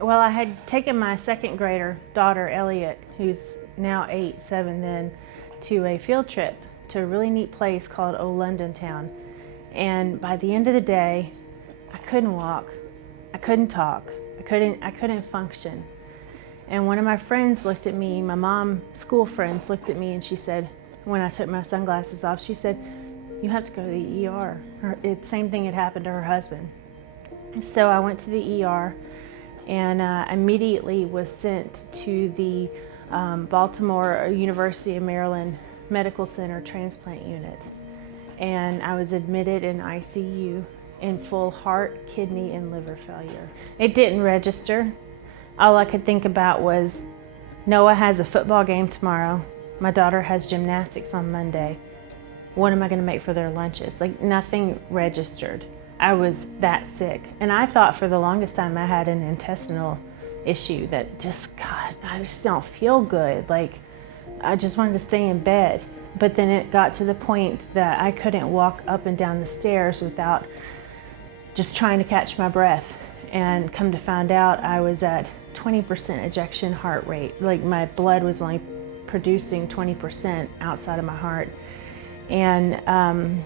Well, I had taken my second grader daughter, Elliot, who's now 7 then, to a field trip to a really neat place called Old London Town. And by the end of the day, I couldn't walk, I couldn't talk, I couldn't function. And one of my friends looked at me, my mom's school friends looked at me, and she said, when I took my sunglasses off, she said, "You have to go to the ER." Same thing had happened to her husband. So I went to the ER and immediately was sent to the Baltimore University of Maryland Medical Center Transplant Unit. And I was admitted in ICU in full heart, kidney, and liver failure. It didn't register. All I could think about was, Noah has a football game tomorrow. My daughter has gymnastics on Monday. What am I going to make for their lunches? Like, nothing registered. I was that sick. And I thought for the longest time I had an intestinal issue that just, God, I just don't feel good. Like, I just wanted to stay in bed. But then it got to the point that I couldn't walk up and down the stairs without just trying to catch my breath. And come to find out, I was at 20% ejection heart rate. Like, my blood was only producing 20% outside of my heart. And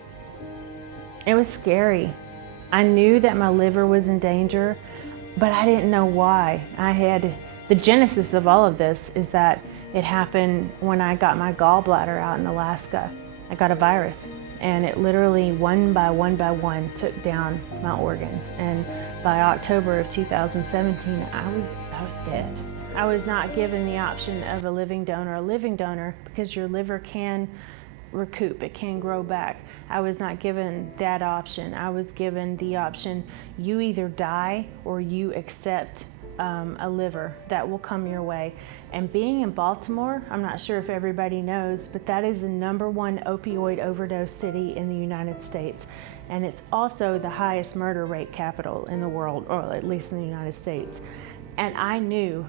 it was scary. I knew that my liver was in danger, but I didn't know why. The genesis of all of this is that it happened when I got my gallbladder out in Alaska. I got a virus, and it literally one by one took down my organs. And by October of 2017, I was dead. I was not given the option of a living donor because your liver can recoup, it can grow back. I was not given that option. I was given the option, you either die or you accept a liver that will come your way. And being in Baltimore, I'm not sure if everybody knows, but that is the #1 opioid overdose city in the United States. And it's also the highest murder rate capital in the world, or at least in the United States. And I knew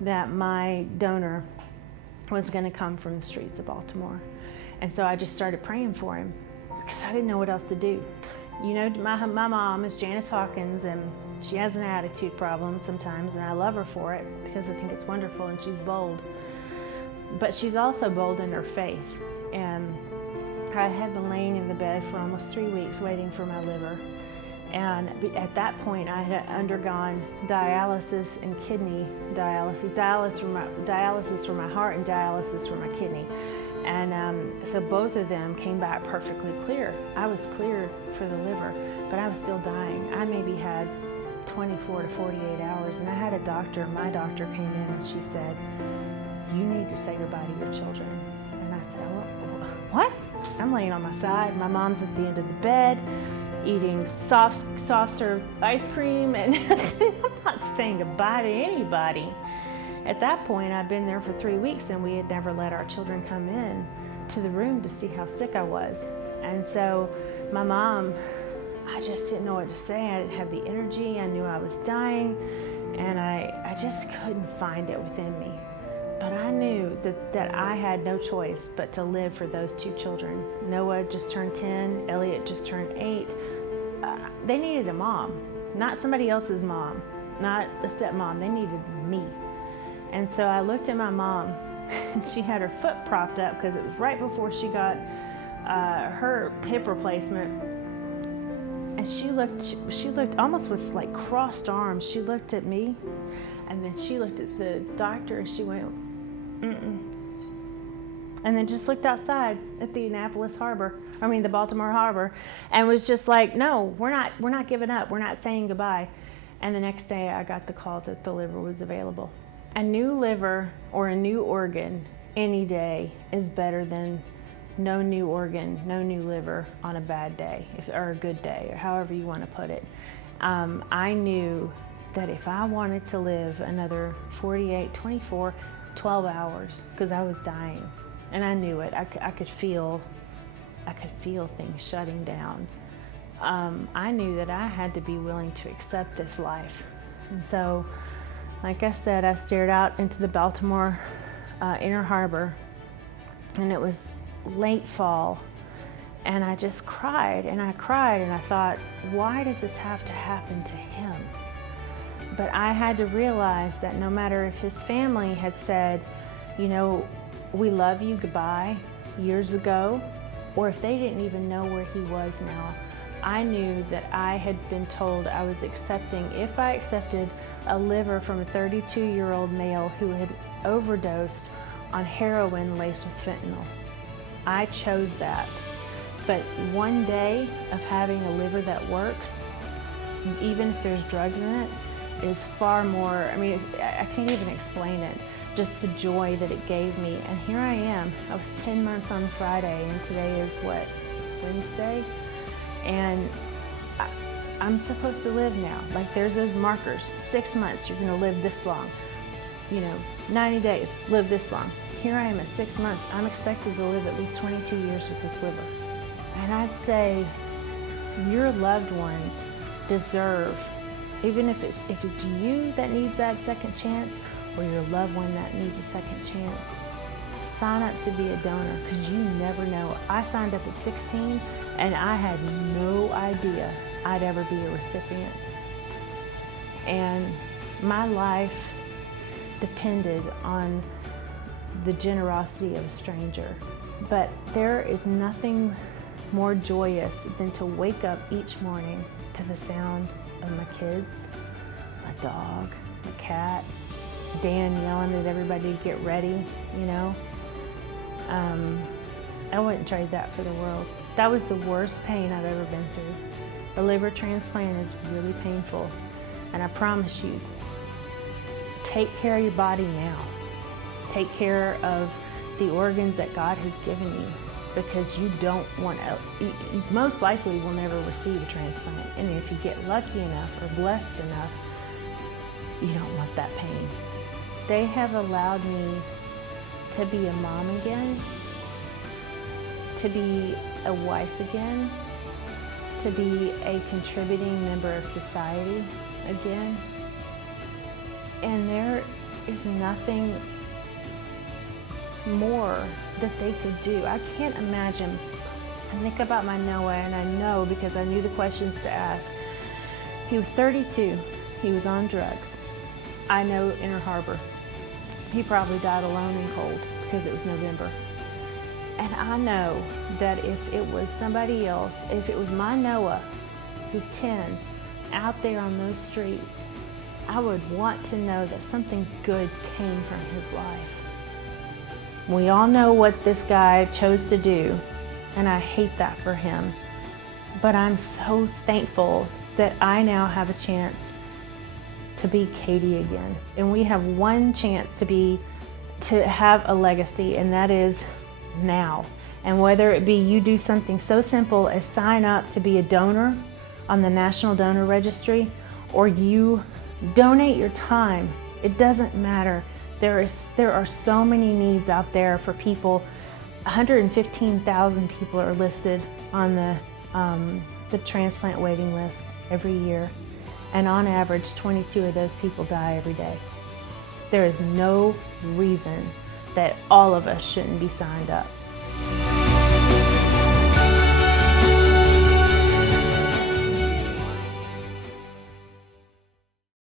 that my donor was going to come from the streets of Baltimore. And so I just started praying for him because I didn't know what else to do. You know, my mom is Janice Hawkins, and she has an attitude problem sometimes, and I love her for it because I think it's wonderful, and she's bold. But she's also bold in her faith. And I had been laying in the bed for almost 3 weeks waiting for my liver. And at that point, I had undergone dialysis and kidney dialysis, dialysis for my heart and dialysis for my kidney. And so both of them came back perfectly clear. I was cleared for the liver, but I was still dying. I maybe had 24 to 48 hours, and I had my doctor came in and she said, "You need to say goodbye to your children." And I said, "What?" I'm laying on my side. My mom's at the end of the bed, eating soft serve ice cream, and I'm not saying goodbye to anybody. At that point, I'd been there for 3 weeks, and we had never let our children come in to the room to see how sick I was. And so my mom, I just didn't know what to say. I didn't have the energy. I knew I was dying, and I just couldn't find it within me. But I knew that I had no choice but to live for those two children. Noah just turned 10, Elliot just turned 8. They needed a mom, not somebody else's mom, not a stepmom. They needed me. And so I looked at my mom, and she had her foot propped up because it was right before she got her hip replacement. And she looked almost with like crossed arms. She looked at me, and then she looked at the doctor, and she went, "Mm-mm." And then just looked outside at the the Baltimore Harbor, and was just like, "No, we're not giving up. We're not saying goodbye." And the next day I got the call that the liver was available. A new liver or a new organ any day is better than no new organ, no new liver on a bad day, or a good day, or however you want to put it. I knew that if I wanted to live another 48, 24, 12 hours, because I was dying, and I knew it, I could feel things shutting down. I knew that I had to be willing to accept this life. And so, like I said, I stared out into the Baltimore Inner Harbor, and it was late fall, and I just cried, and I thought, why does this have to happen to him? But I had to realize that no matter if his family had said, you know, we love you, goodbye, years ago, or if they didn't even know where he was now, I knew that I had been told I was accepting, if I accepted a liver from a 32-year-old male who had overdosed on heroin laced with fentanyl. I chose that. But one day of having a liver that works, even if there's drugs in it, is far more, I mean, I can't even explain it, just the joy that it gave me. And here I am. I was 10 months on Friday, and today is what, Wednesday? And I'm supposed to live now. Like, there's those markers. 6 months, you're gonna live this long. You know, 90 days, live this long. Here I am at 6 months. I'm expected to live at least 22 years with this liver. And I'd say your loved ones deserve, even if it's you that needs that second chance, or your loved one that needs a second chance, sign up to be a donor, because you never know. I signed up at 16 and I had no idea I'd ever be a recipient. And my life depended on the generosity of a stranger. But there is nothing more joyous than to wake up each morning to the sound of my kids, my dog, my cat, Dan yelling at everybody to get ready, you know. I wouldn't trade that for the world. That was the worst pain I've ever been through. A liver transplant is really painful, and I promise you, take care of your body now. Take care of the organs that God has given you, because you don't want to, you most likely will never receive a transplant. And if you get lucky enough or blessed enough, you don't want that pain. They have allowed me to be a mom again, to be a wife again, to be a contributing member of society again. And there is nothing more that they could do. I can't imagine. I think about my Noah, and I know because I knew the questions to ask. He was 32. He was on drugs. I know Inner Harbor. He probably died alone and cold because it was November. And I know that if it was somebody else, if it was my Noah, who's 10, out there on those streets, I would want to know that something good came from his life. We all know what this guy chose to do, and I hate that for him. But I'm so thankful that I now have a chance to be Katie again. And we have one chance to have a legacy, and that is now. And whether it be you do something so simple as sign up to be a donor on the National Donor Registry, or you donate your time, it doesn't matter. There are so many needs out there for people. 115,000 people are listed on the transplant waiting list every year, and on average 22 of those people die every day. There is no reason that all of us shouldn't be signed up.